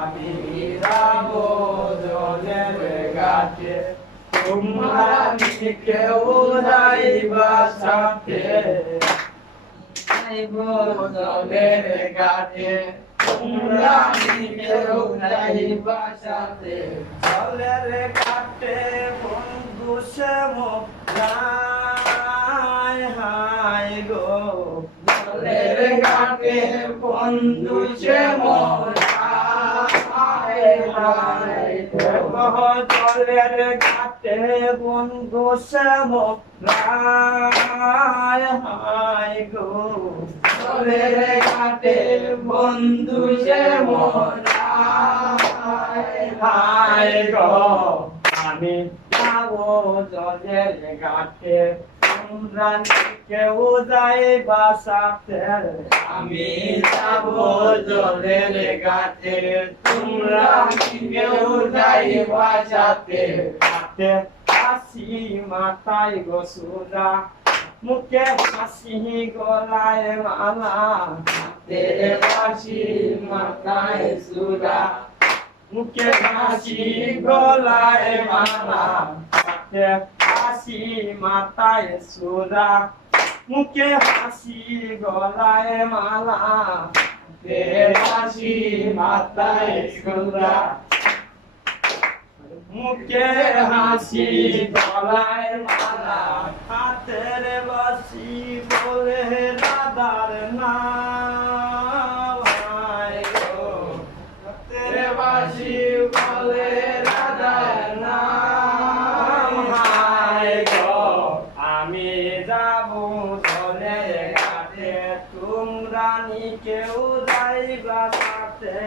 আমি যাবো জলের ঘাটে, তোমরা কেউ যাইবা সাথে। যাইবো জলের ঘাটে, তোমরা কেউ যাইবা সাথে। জলের ঘাটে বন্ধু শ্যামক হায় হায় গো, জলের ঘাটে বন্ধু শ্যামক জলের ঘাটে বন্ধু শ্যামক হায় হায় গো, জলের ঘাটে বন্ধু শ্যামক হায় গো। আমি যাবো জলের ঘাটে, তোমরা কেউ যাইবা সাথে। আমি যাবো জলের ঘাটে, তোমরা কেউ যাইবা সাথে। হাতে হাসি মাথায় গোসুরা, মুখে হাসি গলায় মালা। হাতে হাসি মাথায় সুরা, মুখে হাসি গলায় মালা। হাতে হাসি মাথায় সুরা, মুখে হাসি গলায় মালা। হাতে হাসি মাথায় সুরা, মুখে হাসি গলায় মালা। হাতের বাসি বলে রাধার নাম হায় গো, হাতের বাসি বলে রাধার নাম হায় গো। আমি যাবো জলের ঘাটে, তোমরা কেউ যাইবা সাথে।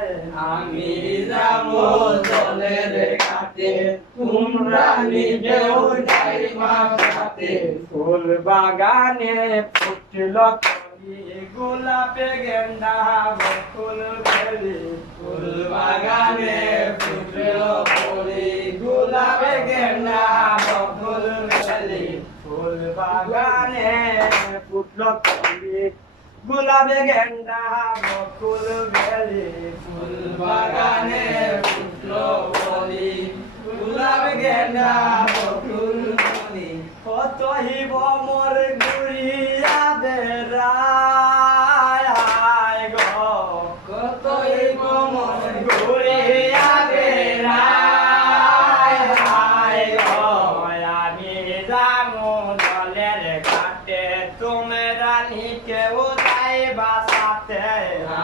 আমি যাবো জলের ঘাটে, তোমরা কেউ যাইবা সাথে। ফুল বাগানে ফুটল কলি, গোলাপে গেন্দা বকুল বেলি। ফুল বাগানে ফুটল কলি, গোলাপে গেন্দা বকুল বেলি। ফুল বাগানে ফুটল কলি, গোলাপে গেন্দা বকুল বেলি। ফুল বাগানে ফুটল কলি, গোলাপে গেন্দা বকুল বেলি। কত হিব মোর ঘুরিয়া বেড়ায় হায় গো, কত হিব মোর ঘুরিয়া বেড়ায় হায় গো। আমি যাবো জলের ঘাটে, তোমরা কেউ যাইবা সাথে।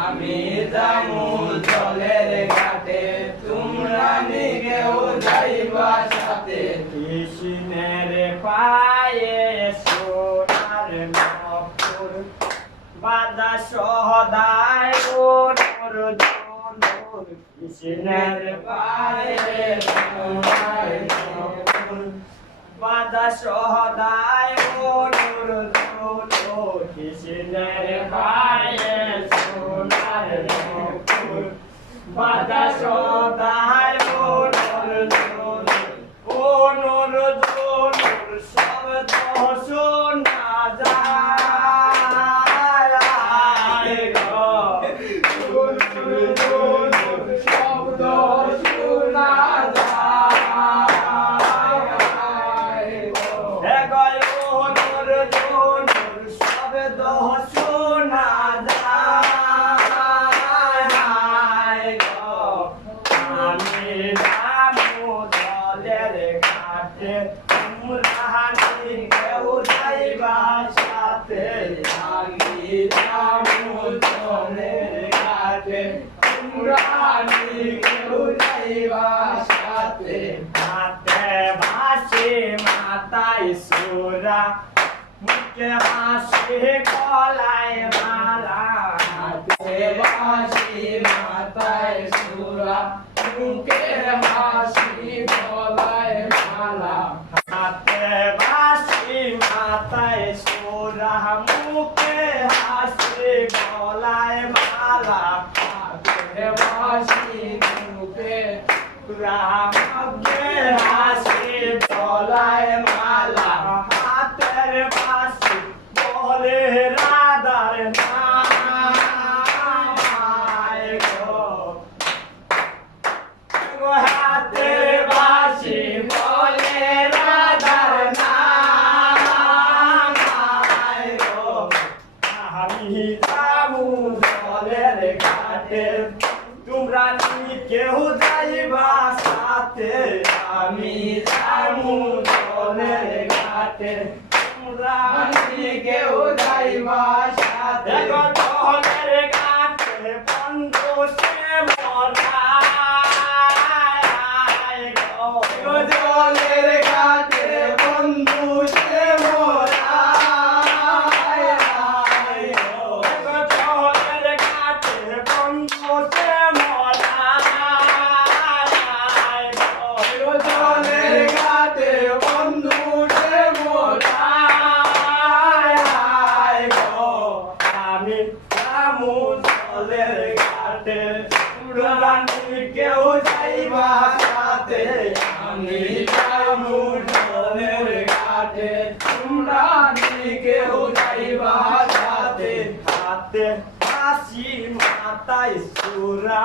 আমি যাবো জলের ঘাটে, তোমরা কেউ যাইবা সাথে। কৃষ্ণের পায়ে সোনার নপুর, বাজা সহদায় ওর জনর। কৃষ্ণের পায়ে সোনার নপুর, বাজা সহদায় ওর জনর। কৃষ্ণের পায়ে সোনার নপুর, বাজা সহদায় ওর জনর। ও নর জনর শব্দ শোনা যায় গো, ও নর জনর শব্দ শোনা যায় গো। হে গো ও নর জনর শব্দ শোনা যায় গো। আমি যাবো জলের ঘাটে, তোমরা কেউ যাইবা সাথে। আমি যাবো জলের ঘাটে, তোমরা কেউ যাইবা সাথে। হাতে বাসি মাথায় সুরা, মুখে হাসি গলায় মালা। হাতে বাসি মাথায় সুরা, মুখে হাসি গলায় মালা। হাতে বাসি মাথায় সুরা, মুখে হাসি গলায় মালা। হাতে বাসি মুখে মুখে হাসি গলায় মালা। হাতের বাসি বলে রাধার নাম হায় গো, ঘাটে তোমরা কেউ যাইবা সাথে আমি যামু জলের ঘাটে তোমরা কেউ যাইবা সাথে দেখো জলের ঘাটে বন্ধু সে মরায় গো জলের ঘাটে বন্ধু সে মোরায় দেখো জলের ঘাটে বন্ধু সে মরায় গো জলের ঘাটে বন্ধু সে মোরায় আমি যামু জলের ঘাটে তোমরা কেউ যাইবা সাথে আমি যামু জলের ঘাটে তোমরা কেউ যাইবা সাথে হাতে হাসি মাথায় সুরা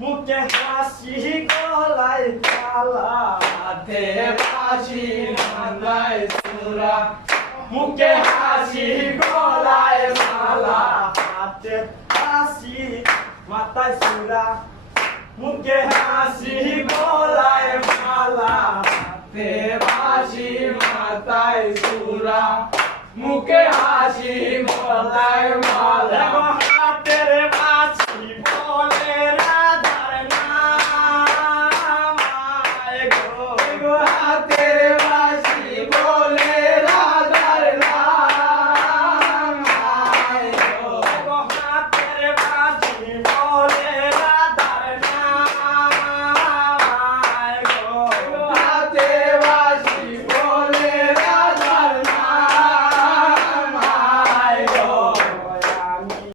মুখে হাসি গলায় তালা হাতে বাঁশি মাথায় সুরা মুখে হাসি গলায় মালা হাতে হাসি মাথায় সুরা মুখে হাসি গলায় মালা হাতে বাঁশি মাথায় সুরা মুখে হাসি গলায় মালা দেখো হাতের বাঁশি